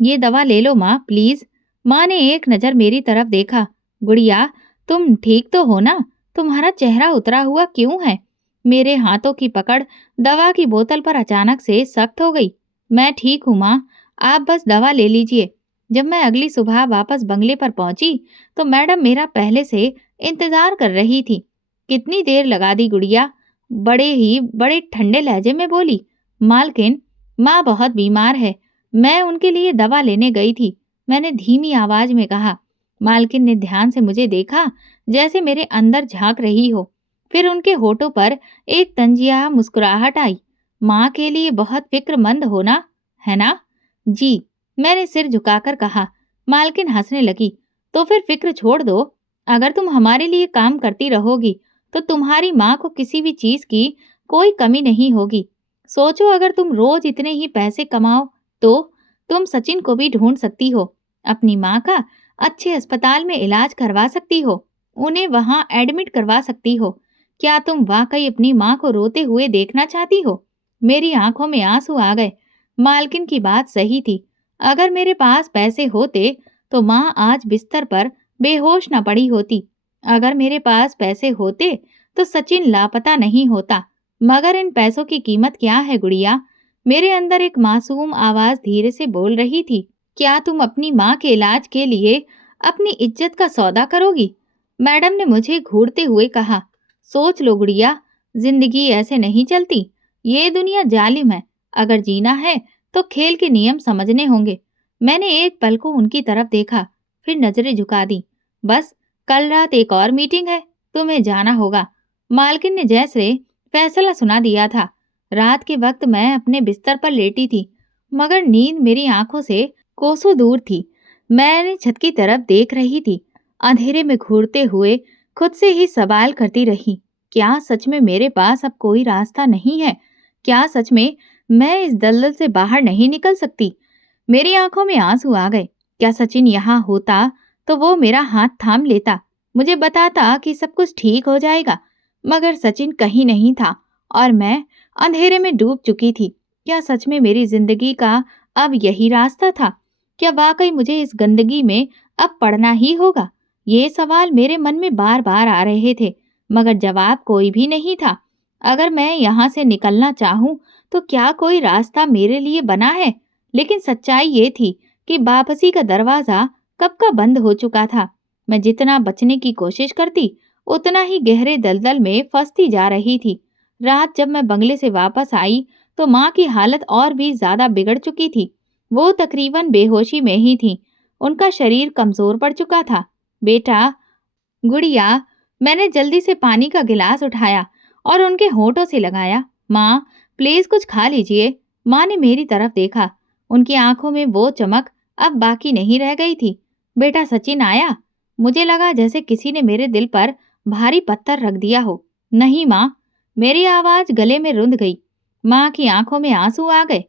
ये दवा ले लो माँ, प्लीज। माँ ने एक नजर मेरी तरफ देखा। गुड़िया, तुम ठीक तो हो ना? तुम्हारा चेहरा उतरा हुआ क्यों है? मेरे हाथों की पकड़ दवा की बोतल पर अचानक से सख्त हो गई। मैं ठीक हूँ माँ, आप बस दवा ले लीजिए। जब मैं अगली सुबह वापस बंगले पर पहुंची, तो मैडम मेरा पहले से इंतजार कर रही थी। कितनी देर लगा दी गुड़िया? बड़े ठंडे लहजे में बोली। मालकिन, माँ बहुत बीमार है, मैं उनके लिए दवा लेने गई थी, मैंने धीमी आवाज में कहा। मालकिन ने ध्यान से मुझे देखा, जैसे मेरे अंदर झांक रही हो। फिर उनके होठों पर एक तंजिया मुस्कुराहट आई। माँ के लिए बहुत फिक्रमंद हो ना, है ना? जी, मैंने सिर झुकाकर कहा। मालकिन हंसने लगी। तो फिर फिक्र छोड़ दो। अगर तुम हमारे लिए काम करती रहोगी, तो तुम्हारी माँ को किसी भी चीज की कोई कमी नहीं होगी। सोचो, अगर तुम रोज इतने ही पैसे कमाओ, तो तुम सचिन को भी ढूंढ सकती हो, अपनी माँ का अच्छे अस्पताल में इलाज करवा सकती हो, उन्हें वहां एडमिट करवा सकती हो। क्या तुम वाकई अपनी माँ को रोते हुए देखना चाहती हो? मेरी आंखों में आंसू आ गए। मालकिन की बात सही थी। अगर मेरे पास पैसे होते, तो माँ आज बिस्तर पर बेहोश न पड़ी होती। अगर मेरे पास पैसे होते, तो सचिन लापता नहीं होता। मगर इन पैसों की कीमत क्या है गुड़िया? मेरे अंदर एक मासूम आवाज धीरे से बोल रही थी। क्या तुम अपनी माँ के इलाज के लिए अपनी इज्जत का सौदा करोगी? मैडम ने मुझे घूरते हुए कहा। सोच लो गुड़िया, जिंदगी ऐसे नहीं चलती। ये दुनिया जालिम है। अगर जीना है तो खेल के नियम समझने होंगे। मैंने एक पल को उनकी तरफ देखा, फिर नजरें झुका दी। बस, कल रात एक और मीटिंग है, तुम्हें जाना होगा। मालकिन ने जैसे फैसला सुना दिया था। रात के वक्त मैं अपने बिस्तर पर लेटी थी, मगर नींद मेरी आंखों से कोसों दूर थी। मैंने छत की तरफ देख रही थी, अंधेरे में घूरते हुए खुद से ही सवाल करती रही। क्या सच में मेरे पास अब कोई रास्ता नहीं है? क्या सच में मैं इस दलदल से बाहर नहीं निकल सकती? मेरी आंखों में आंसू आ गए। क्या सचिन यहाँ होता तो वो मेरा हाथ थाम लेता, मुझे बताता कि सब कुछ ठीक हो जाएगा। मगर सचिन कहीं नहीं था और मैं अंधेरे में डूब चुकी थी। क्या सच में मेरी जिंदगी का अब यही रास्ता था? क्या वाकई मुझे इस गंदगी में अब पड़ना ही होगा? ये सवाल मेरे मन में बार बार आ रहे थे, मगर जवाब कोई भी नहीं था। अगर मैं यहाँ से निकलना चाहूँ तो क्या कोई रास्ता मेरे लिए बना है? लेकिन सच्चाई ये थी कि वापसी का दरवाजा कब का बंद हो चुका था। मैं जितना बचने की कोशिश करती, उतना ही गहरे दलदल में फंसती जा रही थी। रात जब मैं बंगले से वापस आई तो माँ की हालत और भी ज्यादा बिगड़ चुकी थी। वो तकरीबन बेहोशी में ही थी। उनका शरीर कमजोर पड़ चुका था। बेटा, गुड़िया, मैंने जल्दी से पानी का गिलास उठाया और उनके होठों से लगाया। माँ, प्लीज कुछ खा लीजिए। माँ ने मेरी तरफ देखा। उनकी आंखों में वो चमक अब बाकी नहीं रह गई थी। बेटा, सचिन आया? मुझे लगा जैसे किसी ने मेरे दिल पर भारी पत्थर रख दिया हो। नहीं माँ, मेरी आवाज गले में रुंध गई। माँ की आंखों में आंसू आ गए।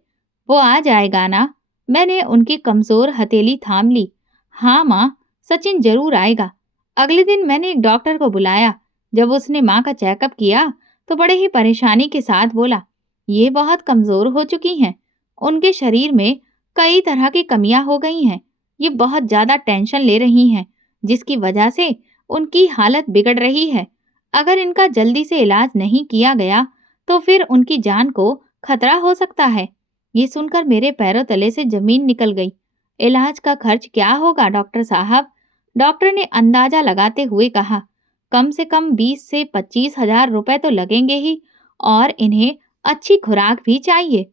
वो आ जाएगा ना? मैंने उनकी कमजोर हथेली थाम ली। हाँ माँ, सचिन जरूर आएगा। अगले दिन मैंने एक डॉक्टर को बुलाया। जब उसने माँ का चेकअप किया तो बड़े ही परेशानी के साथ बोला, ये बहुत कमजोर हो चुकी हैं। उनके शरीर में कई तरह की कमियां हो गई हैं। ये बहुत ज्यादा टेंशन ले रही हैं, जिसकी वजह से उनकी हालत बिगड़ रही है। अगर इनका जल्दी से इलाज नहीं किया गया तो फिर उनकी जान को खतरा हो सकता है। ये सुनकर मेरे पैरों तले से जमीन निकल गई। इलाज का खर्च क्या होगा डॉक्टर साहब? डॉक्टर ने अंदाजा लगाते हुए कहा, कम से कम 20 से 25 हजार रुपए तो लगेंगे ही, और इन्हें अच्छी खुराक भी चाहिए।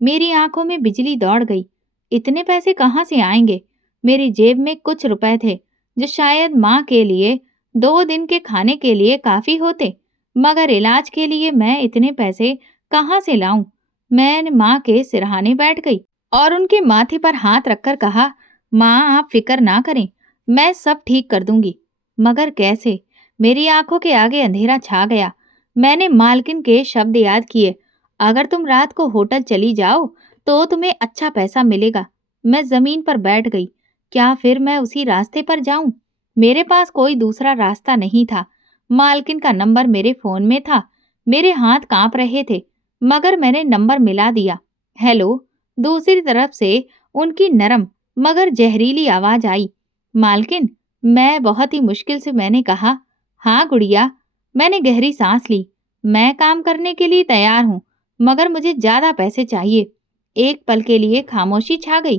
मेरी आंखों में बिजली दौड़ गई। इतने पैसे कहाँ से आएंगे? मेरी जेब में कुछ रुपए थे जो शायद माँ के लिए 2 दिन के खाने के लिए काफी होते, मगर इलाज के लिए मैं इतने पैसे कहाँ से लाऊं? मैं माँ के सिरहाने बैठ गई और उनके माथे पर हाथ रखकर कहा, माँ आप फिक्र ना करें, मैं सब ठीक कर दूंगी। मगर कैसे? मेरी आंखों के आगे अंधेरा छा गया। मैंने मालकिन के शब्द याद किए, अगर तुम रात को होटल चली जाओ तो तुम्हें अच्छा पैसा मिलेगा। मैं जमीन पर बैठ गई। क्या फिर मैं उसी रास्ते पर जाऊं? मेरे पास कोई दूसरा रास्ता नहीं था। मालकिन का नंबर मेरे फोन में था। मेरे हाथ कांप रहे थे, मगर मैंने नंबर मिला दिया। हेलो। दूसरी तरफ से उनकी नरम मगर जहरीली आवाज आई। मालकिन, मैं बहुत ही मुश्किल से मैंने कहा, हाँ गुड़िया। मैंने गहरी सांस ली। मैं काम करने के लिए तैयार हूँ, मगर मुझे ज्यादा पैसे चाहिए। एक पल के लिए खामोशी छा गई।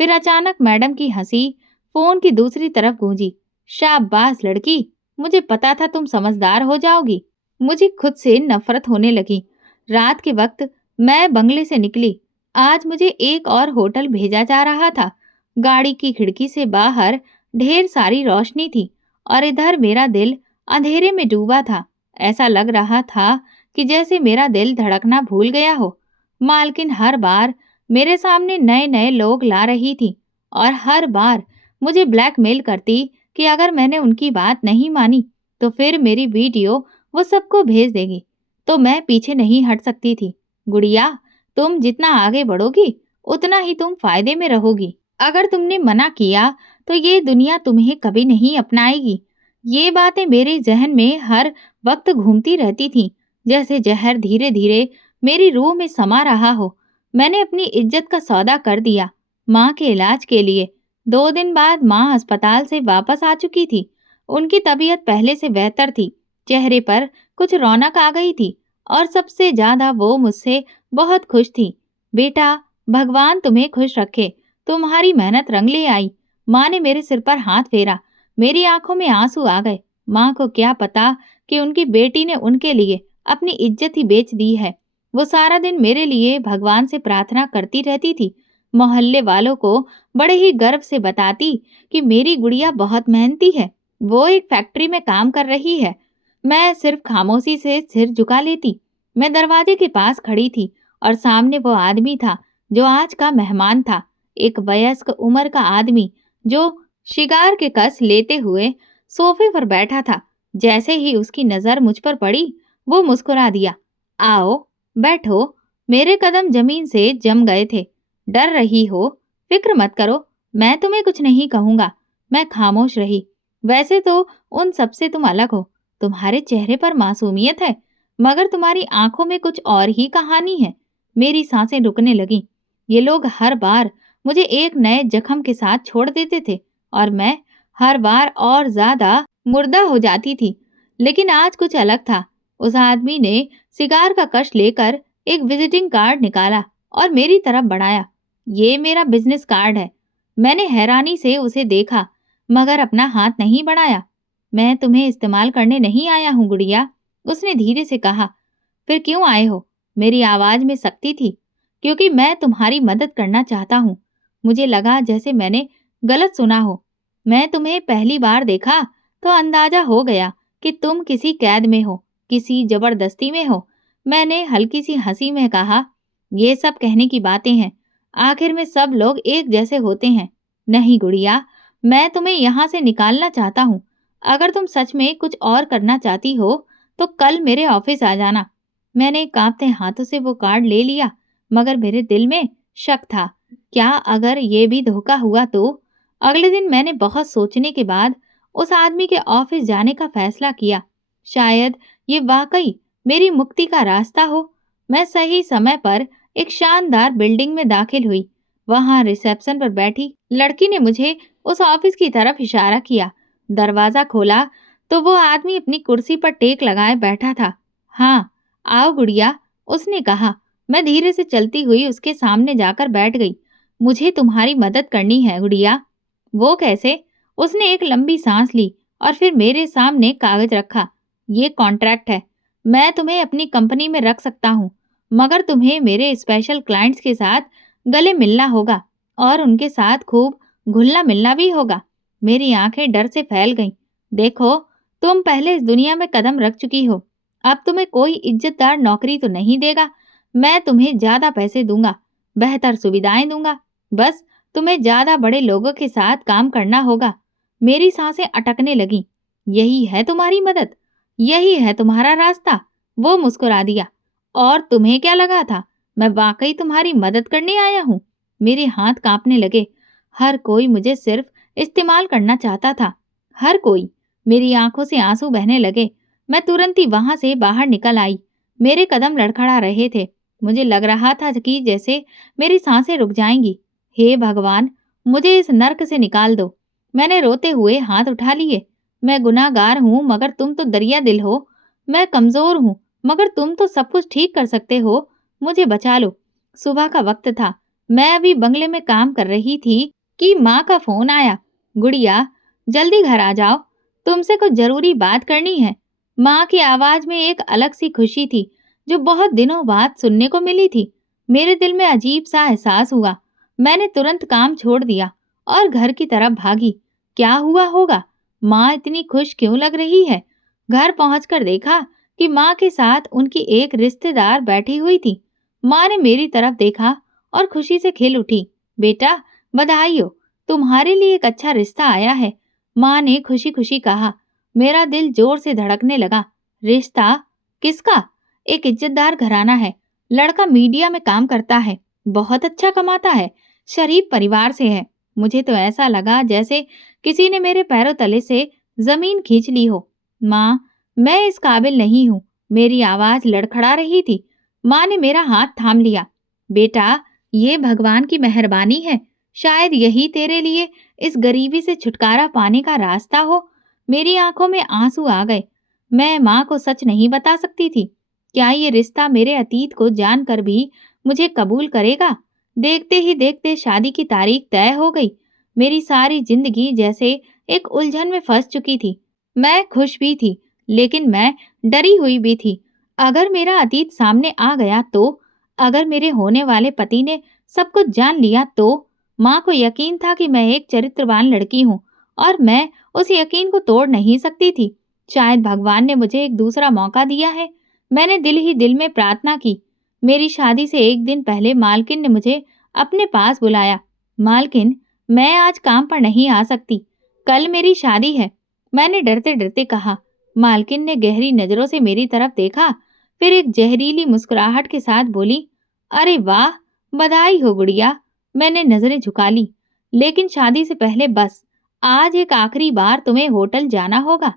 फिर अचानक मैडम की हंसी फोन की दूसरी तरफ गूंजी। शाबाश लड़की, मुझे पता था तुम समझदार हो जाओगी। मुझे खुद से नफरत होने लगी। रात के वक्त मैं बंगले से निकली। आज मुझे एक और होटल भेजा जा रहा था। गाड़ी की खिड़की से बाहर ढेर सारी रोशनी थी और इधर मेरा दिल अंधेरे में डूबा था। ऐसा लग रहा था कि जैसे मेरा दिल धड़कना भूल गया हो। मालकिन हर बार मेरे सामने नए नए लोग ला रही थी और हर बार मुझे ब्लैकमेल करती कि अगर मैंने उनकी बात नहीं मानी तो फिर मेरी वीडियो वो सबको भेज देगी। तो मैं पीछे नहीं हट सकती थी। गुड़िया, तुम जितना आगे बढ़ोगी उतना ही तुम फायदे में रहोगी। अगर तुमने मना किया तो ये दुनिया तुम्हें कभी नहीं अपनाएगी। ये बातें मेरे जहन में हर वक्त घूमती रहती थीं, जैसे जहर धीरे धीरे मेरी रूह में समा रहा हो। मैंने अपनी इज्जत का सौदा कर दिया माँ के इलाज के लिए। 2 दिन बाद माँ अस्पताल से वापस आ चुकी थी। उनकी तबीयत पहले से बेहतर थी। चेहरे पर कुछ रौनक आ गई थी और सबसे ज्यादा वो मुझसे बहुत खुश थी। बेटा, भगवान तुम्हें खुश रखे। तुम्हारी मेहनत रंग ले आई। माँ ने मेरे सिर पर हाथ फेरा। मेरी आंखों में आंसू आ गए। माँ को क्या पता कि उनकी बेटी ने उनके लिए अपनी इज्जत ही बेच दी है। वो सारा दिन मेरे लिए भगवान से प्रार्थना करती रहती थी। मोहल्ले वालों को बड़े ही गर्व से बताती कि मेरी गुड़िया बहुत मेहनती है। वो एक फैक्ट्री में काम कर रही है। मैं सिर्फ खामोशी से सिर झुका लेती। मैं दरवाजे के पास खड़ी थी और सामने वो आदमी था जो आज का मेहमान था। एक वयस्क उम्र का आदमी जो शिकार के कस लेते हुए सोफे पर बैठा था। जैसे ही उसकी नजर मुझ पर पड़ी, वो मुस्कुरा दिया। आओ, बैठो। मेरे कदम जमीन से जम गए थे। डर रही हो? फिक्र मत करो, मैं तुम्हें कुछ नहीं कहूंगा। मैं खामोश रही। वैसे तो उन सबसे तुम अलग हो। तुम्हारे चेहरे पर मासूमियत है, मगर तुम्हारी आंखों में कुछ और ही कहानी है। मेरी सांसें रुकने लगी। ये लोग हर बार मुझे एक नए जख्म के साथ छोड़ देते थे और मैं हर बार और ज्यादा मुर्दा हो जाती थी। लेकिन आज कुछ अलग था। उस आदमी ने सिगार का कश लेकर एक विजिटिंग कार्ड निकाला और मेरी तरफ बढ़ाया। ये मेरा बिजनेस कार्ड है। मैंने हैरानी से उसे देखा, मगर अपना हाथ नहीं बढ़ाया। मैं तुम्हें इस्तेमाल करने नहीं आया हूँ गुड़िया, उसने धीरे से कहा। फिर क्यों आए हो? मेरी आवाज में सख्ती थी। क्योंकि मैं तुम्हारी मदद करना चाहता हूँ। मुझे लगा जैसे मैंने गलत सुना हो। मैं तुम्हें पहली बार देखा तो अंदाजा हो गया कि तुम किसी कैद में हो, किसी जबरदस्ती में हो। मैंने हल्की सी हंसी में कहा, ये सब कहने की बातें हैं। आखिर में सब लोग एक जैसे होते हैं। नहीं गुड़िया, मैं तुम्हें यहाँ से निकालना चाहता हूँ। अगर तुम सच में कुछ और करना चाहती हो तो कल मेरे ऑफिस आ जाना। मैंने कांपते हाथों से वो कार्ड ले लिया, मगर मेरे दिल में शक था। क्या अगर ये भी धोखा हुआ तो? अगले दिन मैंने बहुत सोचने के बाद उस आदमी के ऑफिस जाने का फैसला किया। शायद ये वाकई मेरी मुक्ति का रास्ता हो। मैं सही समय पर एक शानदार बिल्डिंग में दाखिल हुई। वहां रिसेप्शन पर बैठी लड़की ने मुझे उस ऑफिस की तरफ इशारा किया। दरवाजा खोला तो वो आदमी अपनी कुर्सी पर टेक लगाए बैठा था। हाँ, आओ गुड़िया, उसने कहा। मैं धीरे से चलती हुई उसके सामने जाकर बैठ गई। मुझे तुम्हारी मदद करनी है गुड़िया। वो कैसे? उसने एक लंबी सांस ली और फिर मेरे सामने कागज रखा। ये कॉन्ट्रैक्ट है। मैं तुम्हें अपनी कंपनी में रख सकता हूँ, मगर तुम्हें मेरे स्पेशल क्लाइंट्स के साथ गले मिलना होगा और उनके साथ खूब घुलना मिलना भी होगा। मेरी आंखें डर से फैल गईं। देखो, तुम पहले इस दुनिया में कदम रख चुकी हो। अब तुम्हें कोई इज्जतदार नौकरी तो नहीं देगा। मैं तुम्हें ज्यादा पैसे दूंगा, बेहतर सुविधाएं दूंगा। बस तुम्हें ज्यादा बड़े लोगों के साथ काम करना होगा। मेरी सांसें अटकने लगीं। यही है तुम्हारी मदद? यही है तुम्हारा रास्ता? वो मुस्कुरा दिया। और तुम्हें क्या लगा था मैं वाकई तुम्हारी मदद करने आया हूँ? मेरे हाथ कांपने लगे। हर कोई मुझे सिर्फ इस्तेमाल करना चाहता था। हर कोई। मेरी आंखों से आंसू बहने लगे। मैं तुरंत ही वहां से बाहर निकल आई। मेरे कदम लड़खड़ा रहे थे। मुझे लग रहा था कि जैसे मेरी सांसें रुक जाएंगी। हे भगवान, मुझे इस नर्क से निकाल दो। मैंने रोते हुए हाथ उठा लिए। मैं गुनाहगार हूँ, मगर तुम तो दरिया दिल हो। मैं कमजोर हूँ, मगर तुम तो सब कुछ ठीक कर सकते हो। मुझे बचा लो। सुबह का वक्त था। मैं अभी बंगले में काम कर रही थी कि माँ का फोन आया। गुड़िया, जल्दी घर आ जाओ, तुमसे कुछ जरूरी बात करनी है। माँ की आवाज में एक अलग सी खुशी थी जो बहुत दिनों बाद सुनने को मिली थी। मेरे दिल में अजीब सा एहसास हुआ। मैंने तुरंत काम छोड़ दिया और घर की तरफ भागी। क्या हुआ होगा? माँ इतनी खुश क्यों लग रही है? घर पहुंचकर देखा कि माँ के साथ उनकी एक रिश्तेदार बैठी हुई थी। माँ ने मेरी तरफ देखा और खुशी से खिल उठी। बेटा, बधाई हो, तुम्हारे लिए एक अच्छा रिश्ता आया है। माँ ने खुशी खुशी कहा। मेरा दिल जोर से धड़कने लगा। रिश्ता? किसका? एक इज्जतदार घराना है। लड़का मीडिया में काम करता है, बहुत अच्छा कमाता है, शरीफ परिवार से है। मुझे तो ऐसा लगा जैसे किसी ने मेरे पैरों तले से जमीन खींच ली हो। माँ, मैं इस काबिल नहीं हूँ। मेरी आवाज लड़खड़ा रही थी। माँ ने मेरा हाथ थाम लिया। बेटा, ये भगवान की मेहरबानी है। शायद यही तेरे लिए इस गरीबी से छुटकारा पाने का रास्ता हो। मेरी आंखों में आंसू आ गए। मैं माँ को सच नहीं बता सकती थी। क्या ये रिश्ता मेरे अतीत को जानकर भी मुझे कबूल करेगा? देखते ही देखते शादी की तारीख तय हो गई। मेरी सारी जिंदगी जैसे एक उलझन में फंस चुकी थी। मैं खुश भी थी, लेकिन मैं डरी हुई भी थी। अगर मेरा अतीत सामने आ गया तो, अगर मेरे होने वाले पति ने सब कुछ जान लिया तो। माँ को यकीन था कि मैं एक चरित्रवान लड़की हूँ और मैं उस यकीन को तोड़ नहीं सकती थी। शायद भगवान ने मुझे एक दूसरा मौका दिया है। मैंने दिल ही दिल में प्रार्थना की। मेरी शादी से एक दिन पहले मालकिन ने मुझे अपने पास बुलाया। मालकिन, मैं आज काम पर नहीं आ सकती, कल मेरी शादी है, मैंने डरते डरते कहा। मालकिन ने गहरी नजरों से मेरी तरफ देखा, फिर एक जहरीली मुस्कुराहट के साथ बोली, अरे वाह, बधाई हो गुड़िया। मैंने नजरें झुका ली। लेकिन शादी से पहले बस आज एक आखिरी बार तुम्हें होटल जाना होगा।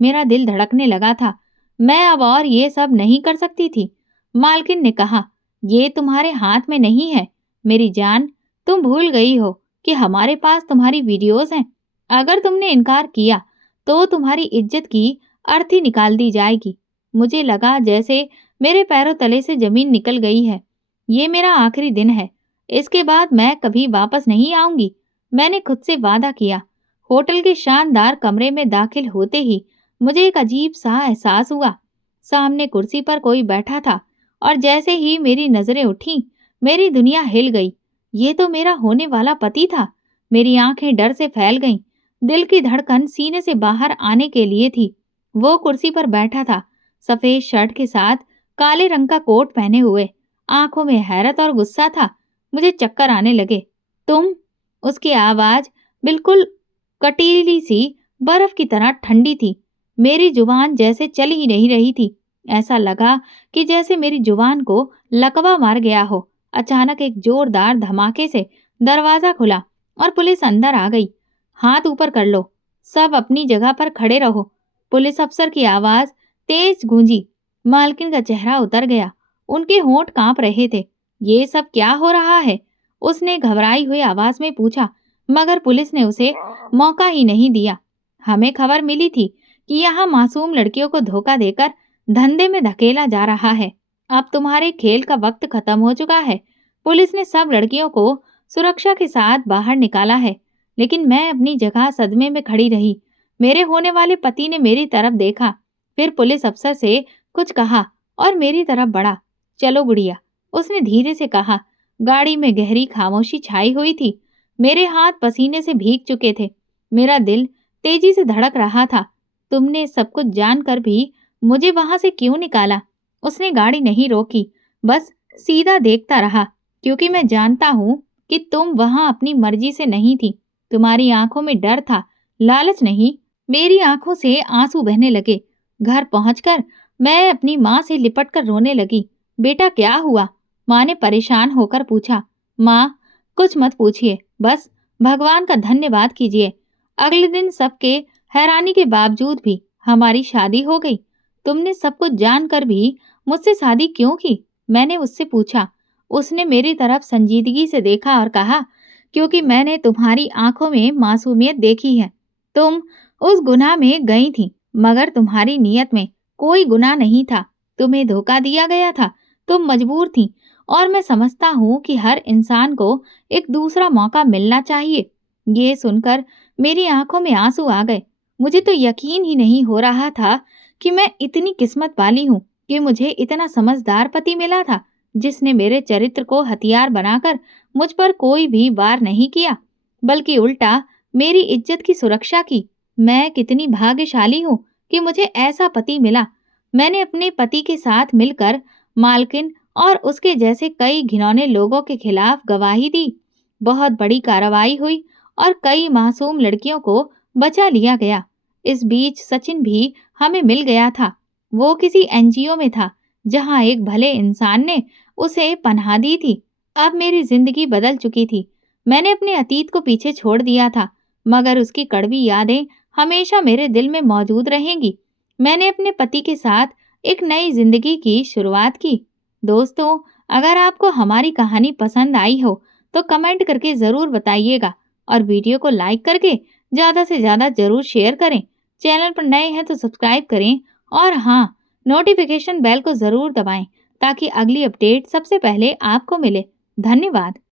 मेरा दिल धड़कने लगा था। मैं अब और ये सब नहीं कर सकती थी। मालकिन ने कहा, ये तुम्हारे हाथ में नहीं है मेरी जान। तुम भूल गई हो कि हमारे पास तुम्हारी वीडियोस हैं। अगर तुमने इनकार किया तो तुम्हारी इज्जत की अर्थी निकाल दी जाएगी। मुझे लगा जैसे मेरे पैरों तले से जमीन निकल गई है। ये मेरा आखिरी दिन है। इसके बाद मैं कभी वापस नहीं आऊंगी। मैंने खुद से वादा किया। होटल के शानदार कमरे में दाखिल होते ही मुझे एक अजीब सा एहसास हुआ। सामने कुर्सी पर कोई बैठा था और जैसे ही मेरी नजरें उठी, मेरी दुनिया हिल गई। ये तो मेरा होने वाला पति था। मेरी आंखें डर से फैल गईं। दिल की धड़कन सीने से बाहर आने के लिए थी। वो कुर्सी पर बैठा था, सफेद शर्ट के साथ काले रंग का कोट पहने हुए। आंखों में हैरत और गुस्सा था। मुझे चक्कर आने लगे। तुम? उसकी आवाज बिल्कुल कटीली सी बर्फ की तरह ठंडी थी। मेरी जुबान जैसे चल ही नहीं रही थी। ऐसा लगा कि जैसे मेरी जुबान को लकवा मार गया हो। अचानक एक जोरदार धमाके से दरवाजा खुला और पुलिस अंदर आ गई। हाथ ऊपर कर लो, सब अपनी जगह पर खड़े रहो। पुलिस अफसर की आवाज तेज गूंजी। मालकिन का चेहरा उतर गया। उनके होंठ कांप रहे थे। ये सब क्या हो रहा है? उसने घबराई हुई आवाज में पूछा, मगर पुलिस ने उसे मौका ही नहीं दिया। हमें खबर मिली थी कि यहाँ मासूम लड़कियों को धोखा देकर धंधे में धकेला जा रहा है। अब तुम्हारे खेल का वक्त खत्म हो चुका है। पुलिस ने सब लड़कियों को सुरक्षा के साथ बाहर निकाला है, लेकिन मैं अपनी जगह सदमे में खड़ी रही। मेरे होने वाले पति ने मेरी तरफ देखा, फिर पुलिस अफसर से कुछ कहा और मेरी तरफ बढ़ा। चलो गुड़िया, उसने धीरे से कहा। गाड़ी में गहरी खामोशी छाई हुई थी। मेरे हाथ पसीने से भीग चुके थे। मेरा दिल तेजी से धड़क रहा था। तुमने सब कुछ जानकर भी मुझे वहां से क्यों निकाला? उसने गाड़ी नहीं रोकी, बस सीधा देखता रहा, क्योंकि मैं जानता हूँ कि तुम वहां अपनी मर्जी से नहीं थी। तुम्हारी आंखों में डर था, लालच नहीं। मेरी आंखों से आंसू बहने लगे। घर पहुंचकर मैं अपनी माँ से लिपट कर रोने लगी। बेटा क्या हुआ? माँ ने परेशान होकर पूछा। माँ, कुछ मत पूछिए, बस भगवान का धन्यवाद कीजिए। अगले दिन सबके हैरानी के बावजूद भी हमारी शादी हो गई। तुमने सब कुछ जानकर भी मुझसे शादी क्यों की? मैंने उससे पूछा। उसने मेरी तरफ संजीदगी से देखा और कहा, क्योंकि मैंने तुम्हारी आंखों में मासूमियत देखी है। तुम उस गुनाह में गई थी, मगर तुम्हारी नीयत में कोई गुनाह नहीं था। तुम्हें धोखा दिया गया था, तुम मजबूर थी, और मैं समझता हूँ कि हर इंसान को एक दूसरा मौका मिलना चाहिए। ये सुनकर मेरी आंखों में आंसू आ गए। मुझे तो यकीन ही नहीं हो रहा था कि मैं इतनी किस्मत वाली हूँ कि मुझे इतना समझदार पति मिला था, जिसने मेरे चरित्र को हथियार बनाकर मुझ पर कोई भी वार नहीं किया, बल्कि उल्टा मेरी इज्जत की सुरक्षा की। मैं कितनी भाग्यशाली हूँ कि मुझे ऐसा पति मिला। मैंने अपने पति के साथ मिलकर मालकिन और उसके जैसे कई घिनौने लोगों के खिलाफ गवाही दी। बहुत बड़ी कार्रवाई हुई और कई मासूम लड़कियों को बचा लिया गया। इस बीच सचिन भी हमें मिल गया था। वो किसी एनजीओ में था, जहां एक भले इंसान ने उसे पनाह दी थी। अब मेरी जिंदगी बदल चुकी थी। मैंने अपने अतीत को पीछे छोड़ दिया था, मगर उसकी कड़वी यादें हमेशा मेरे दिल में मौजूद रहेंगी। मैंने अपने पति के साथ एक नई जिंदगी की शुरुआत की। दोस्तों, अगर आपको हमारी कहानी पसंद आई हो तो कमेंट करके ज़रूर बताइएगा और वीडियो को लाइक करके ज़्यादा से ज़्यादा ज़रूर शेयर करें। चैनल पर नए हैं तो सब्सक्राइब करें और हाँ, नोटिफिकेशन बेल को ज़रूर दबाएं ताकि अगली अपडेट सबसे पहले आपको मिले। धन्यवाद।